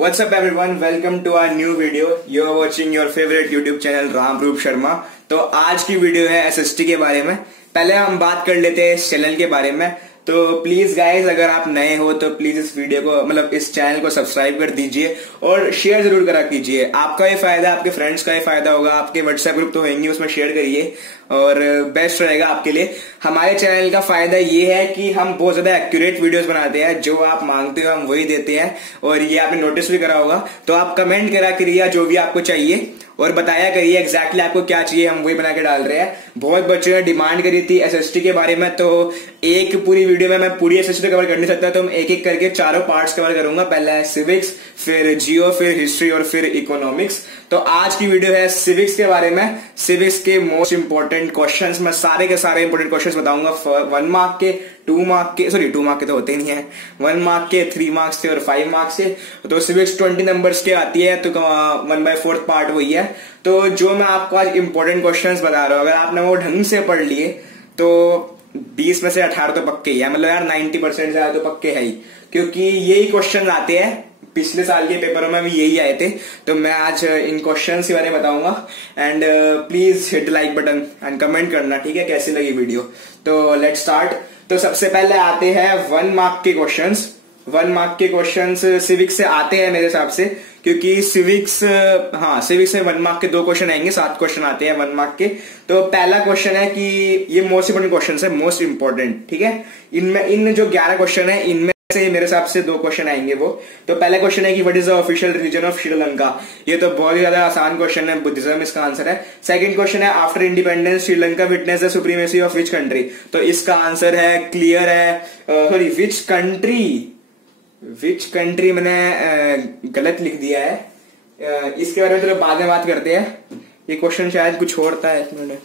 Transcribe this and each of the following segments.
What's up everyone? Welcome to our new video. You are watching your favorite YouTube channel Ramroop Sharma. तो आज की video है SST के बारे में। पहले हम बात कर लेते हैं इस चैनल के बारे में। तो प्लीज गाइस, अगर आप नए हो तो प्लीज इस वीडियो को मतलब इस चैनल को सब्सक्राइब कर दीजिए और शेयर जरूर करा कीजिए। आपका ही फायदा, आपके फ्रेंड्स का ही फायदा होगा। आपके व्हाट्सएप ग्रुप तो होंगे, उसमें शेयर करिए और बेस्ट रहेगा आपके लिए। हमारे चैनल का फायदा ये है कि हम बहुत ज्यादा एक्यूरेट वीडियोस बनाते हैं। जो आप मांगते हो हम वही देते हैं और ये आपने नोटिस भी करा होगा। तो आप कमेंट करा करिए जो भी आपको चाहिए और बताया करिए एग्जैक्टली आपको क्या चाहिए, हम वही बना के डाल रहे हैं। बहुत बच्चों ने डिमांड करी थी एसएसटी के बारे में, तो एक पूरी वीडियो में मैं पूरी एसएसटी कवर कर नहीं सकता, तो मैं एक एक करके चारों पार्ट्स कवर करूंगा। पहला है सिविक्स, फिर जियो, फिर हिस्ट्री और फिर इकोनॉमिक्स। तो आज की वीडियो है सिविक्स के बारे में। सिविक्स के मोस्ट इंपॉर्टेंट क्वेश्चंस, मैं सारे के सारे इंपॉर्टेंट क्वेश्चंस बताऊंगा। 1 मार्क के, 2 मार्क के, सॉरी 2 मार्क के तो होते ही नहीं है, 1 मार्क के, 3 मार्क्स के और 5 मार्क्स के। तो सिविक्स 20 नंबर्स के आती है, तो 1/4 पार्ट वही है। तो जो मैं आपको आज इंपॉर्टेंट क्वेश्चंस बता रहा हूं, अगर आपने वो ढंग से पढ़ लिए तो 20 में से 18 तो पक्के ही है। मतलब यार 90% से ज्यादा तो पक्के है ही, क्योंकि यही क्वेश्चन आते हैं। पिछले साल के पेपरों में भी यही आए थे। तो मैं आज इन क्वेश्चंस के बारे में बताऊंगा। And please hit like button and comment करना, ठीक है, कैसी लगी वीडियो। तो लेट्स स्टार्ट। तो सबसे पहले आते हैं 1 मार्क के क्वेश्चंस। 1 मार्क के क्वेश्चंस सिविक्स से आते हैं मेरे हिसाब से, क्योंकि सिविक्स सिविक्स में 1 मार्क के 2 क्वेश्चन आएंगे, 7 क्वेश्चन आते हैं 1 मार्क के। तो पहला क्वेश्चन है कि ये मोस्ट इंपोर्टेंट क्वेश्चन है, मोस्ट इंपोर्टेंट, ठीक है। इनमें इन जो 11 क्वेश्चन है, इनमें से मेरे हिसाब से 2 क्वेश्चन आएंगे वो। तो पहला क्वेश्चन है कि what is the official religion of Sri Lanka. ये तो बहुत ही ज्यादा आसान क्वेश्चन है, बुद्धिज्म इसका आंसर है। सेकंड क्वेश्चन है after independence Sri Lanka witness the supremacy of which country. तो इसका आंसर है क्लियर है, सॉरी विच कंट्री मैंने गलत लिख दिया है। इसके बारे में चलो बाद में बात करते हैं। ये क्वेश्चन शायद कुछ और था इसमें।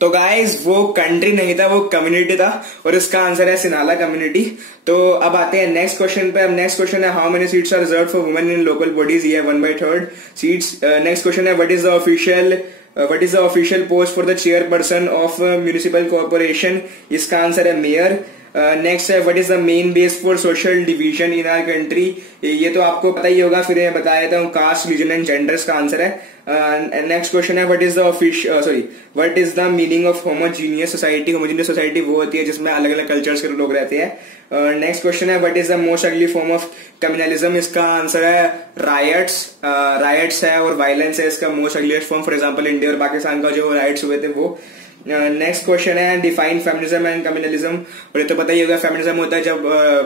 तो गाइज वो कंट्री नहीं था, वो कम्युनिटी था और इसका आंसर है सिनाला कम्युनिटी। तो अब आते हैं नेक्स्ट क्वेश्चन पे। अब नेक्स्ट क्वेश्चन है how many seats are reserved for women in local bodies. ये 1/3 सीट्स। नेक्स्ट क्वेश्चन है what is the official post for the chairperson of municipal corporation. इसका आंसर है मेयर। नेक्स्ट है what is the main base for social division in our country. ये तो आपको पता ही होगा, फिर मैं बता देता हूँ, कास्ट, रिलीजन एंड जेंडर्स का आंसर है। नेक्स्ट क्वेश्चन है what is the meaning of homogeneous society. Homogeneous society वो होती है जिसमें अलग अलग कल्चर्स के लोग रहते हैं। नेक्स्ट क्वेश्चन है व्हाट इज द मोस्ट अगली फॉर्म ऑफ कम्युनलिज्म। इसका आंसर है रायट्स है और वायलेंस है इसका most ugliest form. For example India और पाकिस्तान का जो राइट्स हुए थे वो। नेक्स्ट क्वेश्चन है डिफाइन फेमिनिज्म एंड कम्युनलिज्म। और ये तो पता ही होगा, फेमिनिज्म होता है जब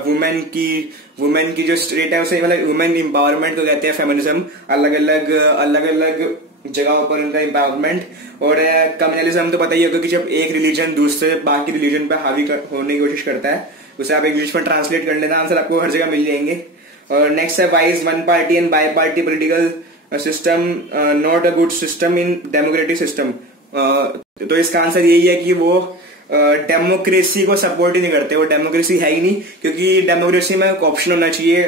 वुमेन की जो स्टेट है उसे, मतलब वुमेन एम्पावरमेंट को कहते हैं फेमिनिज्म। अलग अलग जगहों पर उनका एम्पावरमेंट। और कम्युनलिज्म तो पता ही होगा कि जब एक रिलीजन दूसरे बाकी रिलीजन पे हावी होने की कोशिश करता है। उसे आप इंग्लिश में ट्रांसलेट कर लेना, आंसर आपको हर जगह मिल जाएंगे। और नेक्स्ट है why is one party and bi party political system not a good system in democratic system. तो इसका आंसर यही है कि वो डेमोक्रेसी को सपोर्ट ही नहीं करते, वो डेमोक्रेसी है ही नहीं। क्योंकि डेमोक्रेसी में ऑप्शन होना चाहिए,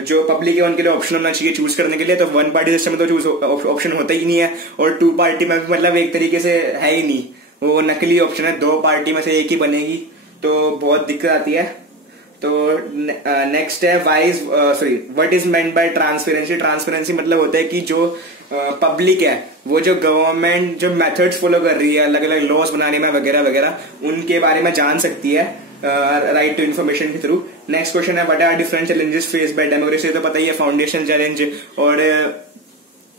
जो पब्लिक है उनके लिए ऑप्शन होना चाहिए चूज करने के लिए। तो 1 पार्टी सिस्टम में तो ऑप्शन होता ही नहीं है। और 2 पार्टी में भी मतलब एक तरीके से है ही नहीं, वो नकली ऑप्शन है। 2 पार्टी में से एक ही बनेगी, तो बहुत दिक्कत आती है। तो नेक्स्ट है what is meant by transparency. Transparency मतलब होता है कि जो पब्लिक है, वो जो गवर्नमेंट जो मेथड्स फॉलो कर रही है अलग अलग लॉस बनाने में वगैरह वगैरह, उनके बारे में जान सकती है राइट टू इन्फॉर्मेशन के थ्रू। नेक्स्ट क्वेश्चन है what are different challenges face by democracy. तो पता ही है, फाउंडेशन चैलेंज और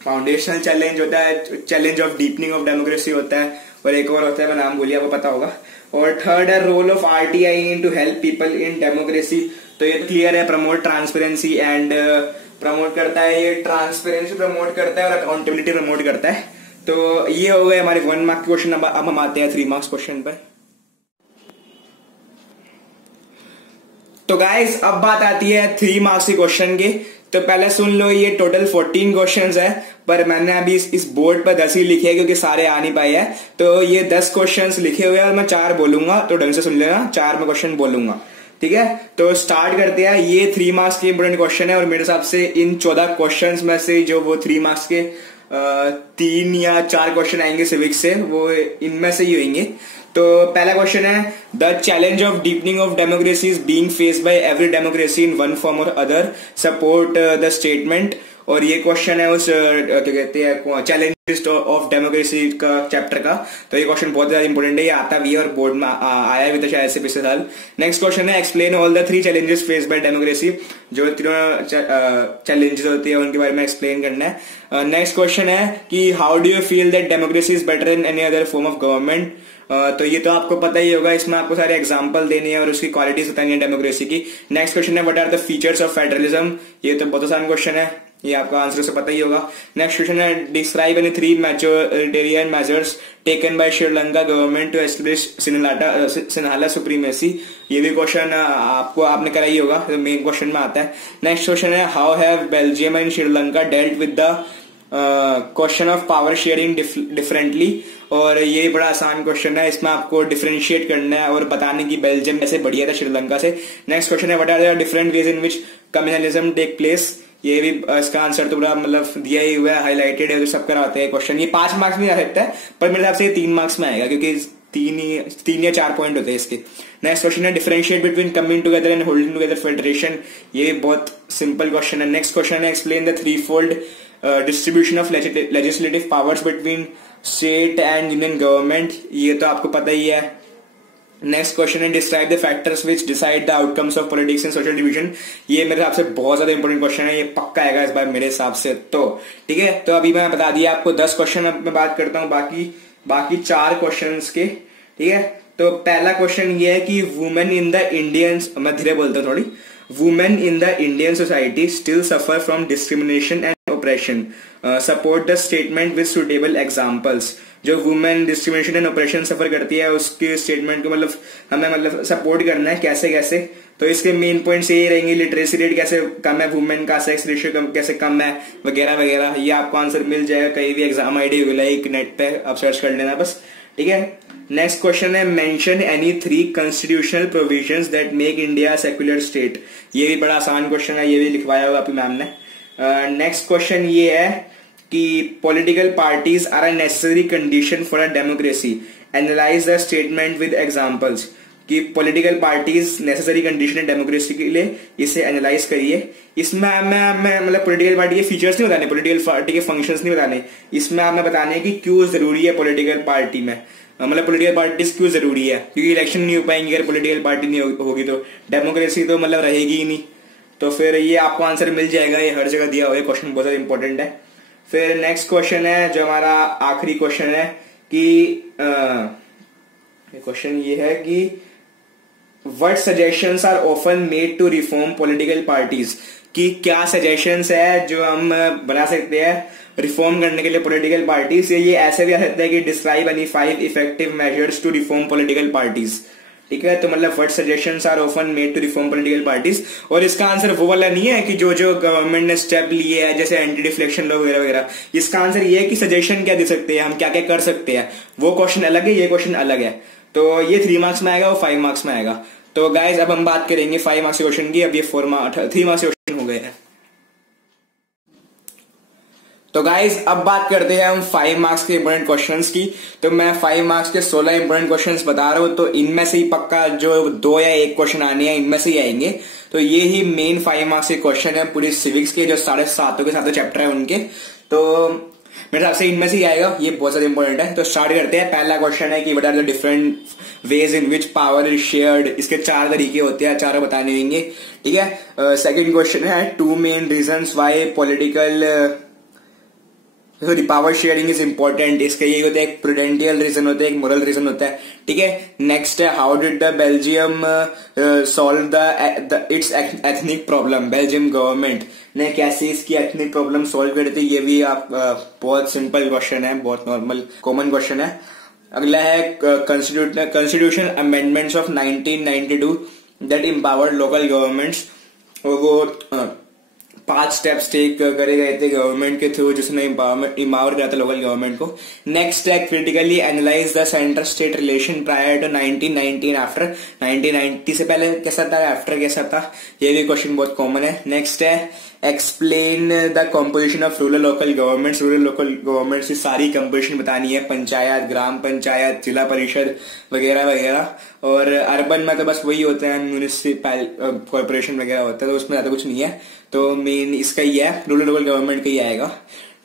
फाउंडेशनल चैलेंज होता है, challenge of deepening of democracy होता है, और एक और होता है, मैं नाम बोलिए, आपको पता होगा। और थर्ड है role of RTI in to help people in democracy. तो ये क्लियर है, प्रमोट ट्रांसपेरेंसी एंड प्रमोट करता है, ये ट्रांसपेरेंसी प्रमोट करता है और अकाउंटेबिलिटी प्रमोट करता है। तो ये हो गए हमारे 1 मार्क क्वेश्चन। अब हम आते हैं 3 मार्क्स क्वेश्चन पर। तो गाइस अब बात आती है 3 मार्क्स के क्वेश्चन की। तो पहले सुन लो, ये टोटल 14 क्वेश्चंस है, पर मैंने अभी इस बोर्ड पर 10 ही लिखे हैं क्योंकि सारे आ नहीं पाए हैं। तो ये 10 क्वेश्चंस लिखे हुए हैं और मैं 4 बोलूंगा, तो ढंग से सुन लेना, 4 में क्वेश्चन बोलूंगा, ठीक है। तो स्टार्ट करते हैं। ये 3 मार्क्स के इंपोर्टेंट क्वेश्चन है और मेरे हिसाब से इन 14 क्वेश्चंस में से जो वो 3 मार्क्स के 3 या 4 क्वेश्चन आएंगे सिविक्स से, वो इनमें से ही होंगे। तो पहला क्वेश्चन है, the challenge of deepening of democracy is being faced by every democracy in one form और अदर, सपोर्ट द स्टेटमेंट। और ये क्वेश्चन है उस क्या कहते हैं चैलेंजेस ऑफ डेमोक्रेसी का चैप्टर का। तो ये क्वेश्चन बहुत ज्यादा इंपॉर्टेंट है, ये आता भी है और बोर्ड में आया भी था शायद से पिछले साल। नेक्स्ट क्वेश्चन है, explain all the 3 challenges faced by democracy. जो तीनों चैलेंजेस होती है उनके बारे में एक्सप्लेन करना है। नेक्स्ट क्वेश्चन है कि how do you feel that democracy is better in any other form of government. तो ये तो आपको पता ही होगा, इसमें आपको सारे एग्जांपल देने हैं और उसकी क्वालिटीज बतानी है डेमोक्रेसी की। नेक्स्ट क्वेश्चन है, what are the features of federalism. ये तो बहुत आसान क्वेश्चन है, ये आपका आंसर से पता ही होगा। नेक्स्ट क्वेश्चन है, describe any 3 majoritarian measures taken by Sri Lanka government to establish Sinhala supremacy. ये भी क्वेश्चन आपने करा ही होगा, तो मेन क्वेश्चन में आता है। नेक्स्ट क्वेश्चन है, how have Belgium and Sri Lanka dealt with the question of power sharing differently. और ये बड़ा आसान क्वेश्चन है, इसमें आपको डिफरेंशिएट करना है और बताने की बेल्जियम कैसे बढ़िया था श्रीलंका से। नेक्स्ट क्वेश्चन है, what are the different ways in which communalism take place. ये भी इसका आंसर तो बड़ा मतलब दिया ही हुआ है, हाईलाइटेड है, तो सब कराते हैं क्वेश्चन। ये 5 मार्क्स में आ सकता है, पर मेरे हिसाब से ये 3 मार्क्स में आएगा, क्योंकि 3 या 4 पॉइंट होते हैं इसके। नेक्स्ट क्वेश्चन है, differentiate between coming together and holding together federation. ये बहुत सिंपल क्वेश्चन है। नेक्स्ट क्वेश्चन है, explain the 3-fold distribution of legislative powers between state and union government. ये तो आपको पता ही है। नेक्स्ट क्वेश्चन है, describe the factors which decide the outcomes of politics and social division. ये मेरे हिसाब से बहुत ज्यादा इंपॉर्टेंट क्वेश्चन है, ये पक्का आएगा इस बार मेरे हिसाब से। तो ठीक है, तो अभी मैं बता दिया आपको 10 क्वेश्चन। अब मैं बात करता हूँ बाकी 4 क्वेश्चन के। ठीक है, तो पहला क्वेश्चन ये है कि वुमेन इन द इंडियन, मैं धीरे बोलता हूँ थोड़ी, women in the Indian society still suffer from discrimination and operation, support the statement with suitable examples. जो वुमेन डिस्क्रिमिनेशन एंड ऑपरेशन सफर करती है उसके स्टेटमेंट को हमें सपोर्ट करना है, कैसे कैसे। तो इसके मेन पॉइंट्स ये रहेंगे, लिटरेसी रेट कैसे कम है वुमेन का, सेक्स रेशियो कैसे कम है, वगैरह वगैरह। ये आपको आंसर मिल जाएगा कहीं भी, एग्जाम आईडी लाइक नेट पे आप सर्च कर लेना बस। ठीक है, नेक्स्ट क्वेश्चन है, mention any 3 constitutional provisions that make India secular state. ये भी बड़ा आसान क्वेश्चन है, ये भी लिखवाया होगा आपकी मैम ने। नेक्स्ट क्वेश्चन ये है कि political parties are a necessary condition for a democracy, analyse the statement with examples. कि पॉलिटिकल पार्टीज नेसेसरी कंडीशन है डेमोक्रेसी के लिए, इसे एनालाइज करिए। इसमें मैं मतलब पॉलिटिकल पार्टी के फीचर्स नहीं बताने, पॉलिटिकल पार्टी के फंक्शंस नहीं बताने, इसमें हमें बताने कि क्यों जरूरी है पॉलिटिकल पार्टी में, मतलब पॉलिटिकल पार्टीज क्यों जरूरी है। क्योंकि इलेक्शन नहीं हो पाएंगे अगर पॉलिटिकल पार्टी नहीं होगी, तो डेमोक्रेसी तो मतलब रहेगी ही नहीं। तो फिर ये आपको आंसर मिल जाएगा, ये हर जगह दिया हुआ है, क्वेश्चन बहुत ज्यादा इंपॉर्टेंट है। फिर नेक्स्ट क्वेश्चन है जो हमारा आखिरी क्वेश्चन है कि क्वेश्चन ये है कि what suggestions are often made to reform political parties. कि क्या सजेशंस है जो हम बना सकते हैं रिफॉर्म करने के लिए पॉलिटिकल पार्टीज। ये ऐसे भी आ सकता है कि describe any 5 effective measures to reform political parties. ठीक है, तो मतलब what suggestions are often made to reform political parties. और इसका आंसर वो वाला नहीं है कि जो गवर्नमेंट ने स्टेप लिए है जैसे एंटी डिफ्लेक्शन लॉ वगैरह वगैरह। इसका आंसर ये है कि सजेशन क्या दे सकते हैं, हम क्या क्या कर सकते हैं। वो क्वेश्चन अलग है, ये क्वेश्चन अलग है। तो ये 3 मार्क्स में आएगा, वो 5 मार्क्स में आएगा। तो गाइज अब हम बात करेंगे 5 मार्क्स के क्वेश्चन की। अब ये 3 मार्क्स के क्वेश्चन हो गए हैं। तो गाइज अब बात करते हैं हम 5 मार्क्स के इंपोर्टेंट क्वेश्चंस की। तो मैं 5 मार्क्स के 16 इंपोर्टेंट क्वेश्चंस बता रहा हूं, तो इनमें से ही पक्का जो 2 या 1 क्वेश्चन आने हैं इनमें से ही आएंगे। तो ये ही मेन 5 मार्क्स के क्वेश्चन है पूरी सिविक्स के, जो 7.5 के 7 चैप्टर है उनके। तो मेरे हिसाब से इनमें से ही आएगा, ये बहुत ज्यादा इंपॉर्टेंट है। तो स्टार्ट करते हैं। पहला क्वेश्चन है कि what are the different ways in which power is shared. इसके 4 तरीके होते हैं, 4 बताने होंगे। ठीक है, सेकंड क्वेश्चन है 2 main reasons why political power sharing is important. इसका ये होता है, एक प्रूडेंटियल रीजन होता है, एक मोरल रीजन होता है। ठीक है, नेक्स्ट है how did the Belgium solve the it's ethnic problem. Belgium government ने कैसे इसकी एथनिक प्रॉब्लम सॉल्व करी थी। ये भी आप बहुत सिंपल क्वेश्चन है, बहुत नॉर्मल कॉमन क्वेश्चन है। अगला है constitution amendments of 1992 that empowered local governments. और वो 5 स्टेप्स टेक करे गए थे गवर्नमेंट के थ्रू, जिसने इम्पावर किया था लोकल गवर्नमेंट को। नेक्स्ट है critically analyse the centre state relation prior to 1990 after 1990 से पहले कैसा था, आफ्टर कैसा था, ये भी क्वेश्चन बहुत कॉमन है। नेक्स्ट है explain the composition of rural local governments. Rural local governments की सारी कंपोजिशन बतानी है, पंचायत, ग्राम पंचायत, जिला परिषद वगैरह वगैरह। और अर्बन में तो बस वही होते हैं, म्यूनिसिपल कॉर्पोरेशन वगैरह होता है, तो उसमें ज्यादा कुछ नहीं है। तो मेन इसका ही है, रूरल लोकल गवर्नमेंट का ही आएगा,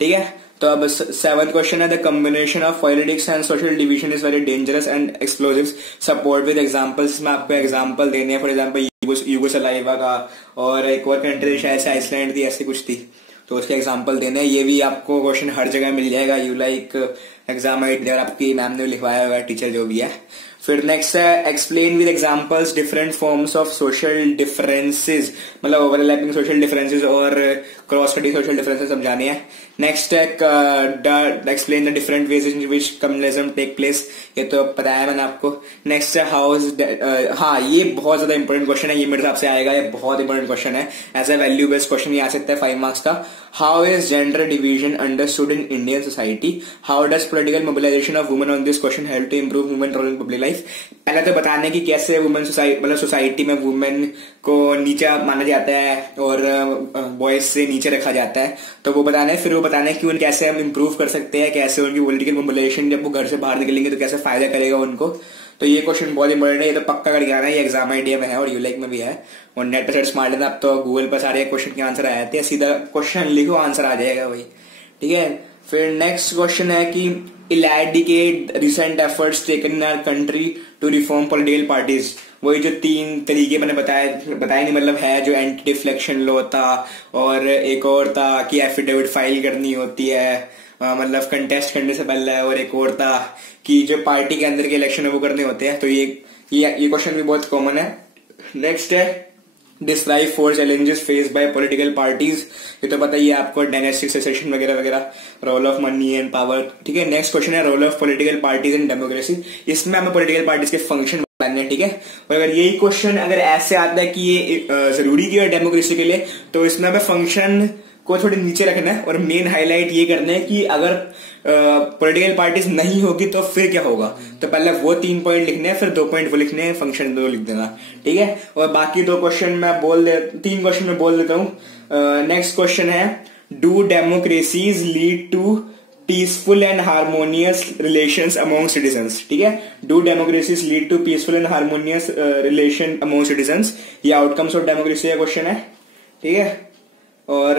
ठीक है। तो अब 7th क्वेश्चन है the combination of politics and social division is very dangerous and explosive, support with examples. में आपको एग्जांपल देने हैं, फॉर एग्जांपल यूगोस्लाविया का, और एक और कंट्री शायद से आइसलैंड थी, ऐसी कुछ थी, तो उसके एग्जांपल देने हैं। ये भी आपको क्वेश्चन हर जगह मिल जाएगा, यू लाइक एग्जाम आइट, आपकी मैम ने लिखवाया हुआ है, टीचर जो भी है। फिर नेक्स्ट है explain with examples different forms of social differences, मतलब ओवरलैपिंग सोशल डिफरेंसेस और क्रॉस कटिंग सोशल डिफरेंसेस समझाने हैं। नेक्स्ट है explain the different ways in which communism take place, ये तो पता है मैंने आपको। नेक्स्ट है हाउस, हाँ ये बहुत ज्यादा इंपॉर्टेंट क्वेश्चन है, ये मेरे हिसाब से आएगा, ये बहुत इंपॉर्टेंट क्वेश्चन है, as a value based question ये आ सकता है 5 मार्क्स का। How is gender division understood in Indian society, how does political mobilisation of women on this question help to improve women role in public life. पहले तो बताना है कि कैसे वुमेन मतलब सोसाइटी में वुमेन को नीचा माना जाता है और बॉयज से नीचे रखा जाता है, तो वो बताना है। फिर वो बताना है कि उन कैसे हम इंप्रूव कर सकते हैं, कैसे उनकी पॉलिटिकल मोबिलाइजेशन, जब वो घर से बाहर निकलेंगे तो कैसे फायदा करेगा उनको। तो ये क्वेश्चन बहुत इंपॉर्टेंट है, ये तो पक्का करके आना है, ये एग्जाम आइडिया में है और यूलाइक में भी है, और नेट पर सर्च स्मार्ट है, अब तो गूगल पर सारे क्वेश्चन के आंसर आ जाते हैं, सीधा क्वेश्चन लिखो आंसर आ जाएगा वही, ठीक है। फिर नेक्स्ट क्वेश्चन है कि elucidate recent efforts taken in our country to reform political parties. वही जो 3 तरीके मैंने बताया नहीं, मतलब है जो एंटी डिफ्लेक्शन लॉ था, और एक और था कि एफिडेविट फाइल करनी होती है, मतलब कंटेस्ट करने से पहले, और एक और था कि जो पार्टी के अंदर के इलेक्शन है वो करने होते हैं। तो ये क्वेश्चन भी बहुत कॉमन है। नेक्स्ट है describe 4 challenges face bye political parties, ये तो पता ही है आपको, डायनेस्टिक सेसेशन वगैरह वगैरह, role of money and power, ठीक है। नेक्स्ट क्वेश्चन है role of political parties in democracy, इसमें हमें पॉलिटिकल पार्टीज के फंक्शन बताने हैं, ठीक है। और अगर यही क्वेश्चन अगर ऐसे आता है कि ये जरूरी क्यों है डेमोक्रेसी के लिए, तो इसमें हमें फंक्शन को थोड़ी नीचे रखना है और मेन हाईलाइट ये करना है कि अगर पॉलिटिकल पार्टीज नहीं होगी तो फिर क्या होगा। तो पहले वो 3 पॉइंट लिखने हैं, फिर 2 पॉइंट वो लिखने हैं, फंक्शन 2 लिख देना, ठीक है। और बाकी 2 क्वेश्चन मैं 3 क्वेश्चन में बोल देता हूं। नेक्स्ट क्वेश्चन है do democracies lead to peaceful and harmonious relations among citizens, ठीक है। Do democracies lead to peaceful and harmonious relation among citizens, ये आउटकम्स ऑफ डेमोक्रेसी का क्वेश्चन है, ठीक है। और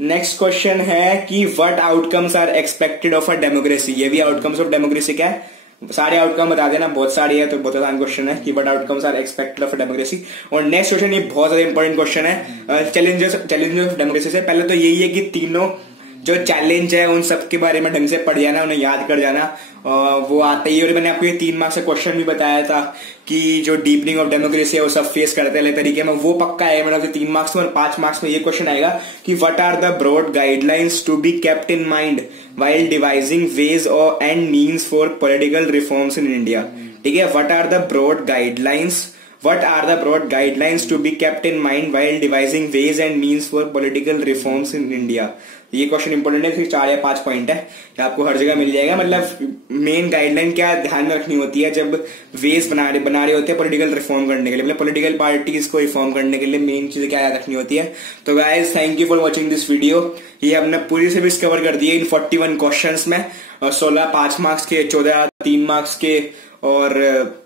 नेक्स्ट क्वेश्चन है कि what outcomes are expected of a democracy, ये भी आउटकम्स ऑफ डेमोक्रेसी क्या है, सारे आउटकम बता देना, बहुत सारे है, तो बहुत आसान क्वेश्चन है कि what outcomes are expected of a democracy. और नेक्स्ट क्वेश्चन ये बहुत ज्यादा इंपॉर्टेंट क्वेश्चन है, चैलेंजेस ऑफ डेमोक्रेसी से पहले तो यही है कि तीनों जो चैलेंज है उन सब के बारे में ढंग से पढ़ जाना, उन्हें याद कर जाना, वो आते ही। और मैंने आपको ये 3 मार्क्स का क्वेश्चन भी बताया था कि जो डीपनिंग ऑफ डेमोक्रेसी है वो सब फेस करते हैं तरीके में, वो पक्का है मेरा 3 मार्क्स में। और 5 मार्क्स में ये क्वेश्चन आएगा कि what are the broad guidelines to be kept in mind while devising ways and means for political reforms in India, ठीक है। What are the broad guidelines to be kept in mind while devising ways and means for political reforms in India, ये question important है, फिर 4 या 5 point है, आपको हर जगह मिल जाएगा। मतलब मेन गाइडलाइन क्या ध्यान में रखनी होती है जब वेज बना रहे होते हैं पॉलिटिकल रिफॉर्म करने के लिए, मतलब पॉलिटिकल पार्टीज को रिफॉर्म करने के लिए मेन चीज क्या याद रखनी होती है। तो guys thank you for watching this video, ये हमने पूरी सर्विस कवर कर दी है इन 41 क्वेश्चंस में, 16 5 मार्क्स के, 14 3 मार्क्स के, और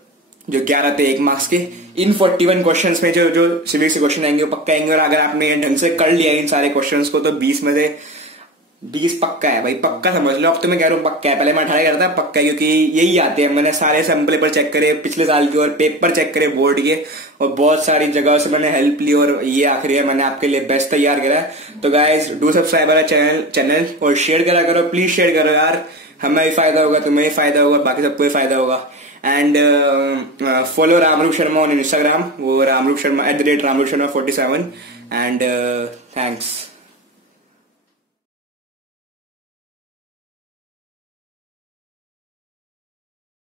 जो 11 थे 1 मार्क्स के। इन 41 क्वेश्चंस में जो सिविक्स के क्वेश्चन आएंगे वो पक्का आएंगे, और अगर आपने ढंग से कर लिया इन सारे क्वेश्चंस को तो 20 में से 20 पक्का है भाई, पक्का समझ लो। अब तो मैं कह रहा हूँ पक्का है, पहले मैं 18 करता पक्का है, क्योंकि यही आते हैं। मैंने सारे सैंपल पेपर चेक करे पिछले साल के और पेपर चेक करे बोर्ड के, और बहुत सारी जगहों से मैंने हेल्प ली, और ये आखिरी है मैंने आपके लिए बेस्ट तैयार करा है। तो guys do subscribe our channel और शेयर करा करो, प्लीज शेयर करो यार, हमें भी फायदा होगा, तुम्हें भी फायदा होगा, बाकी सबको भी फायदा होगा। And follow Ramroop Sharma on Instagram, वो रामरूप शर्मा @रामरूप शर्मा 47। And thanks.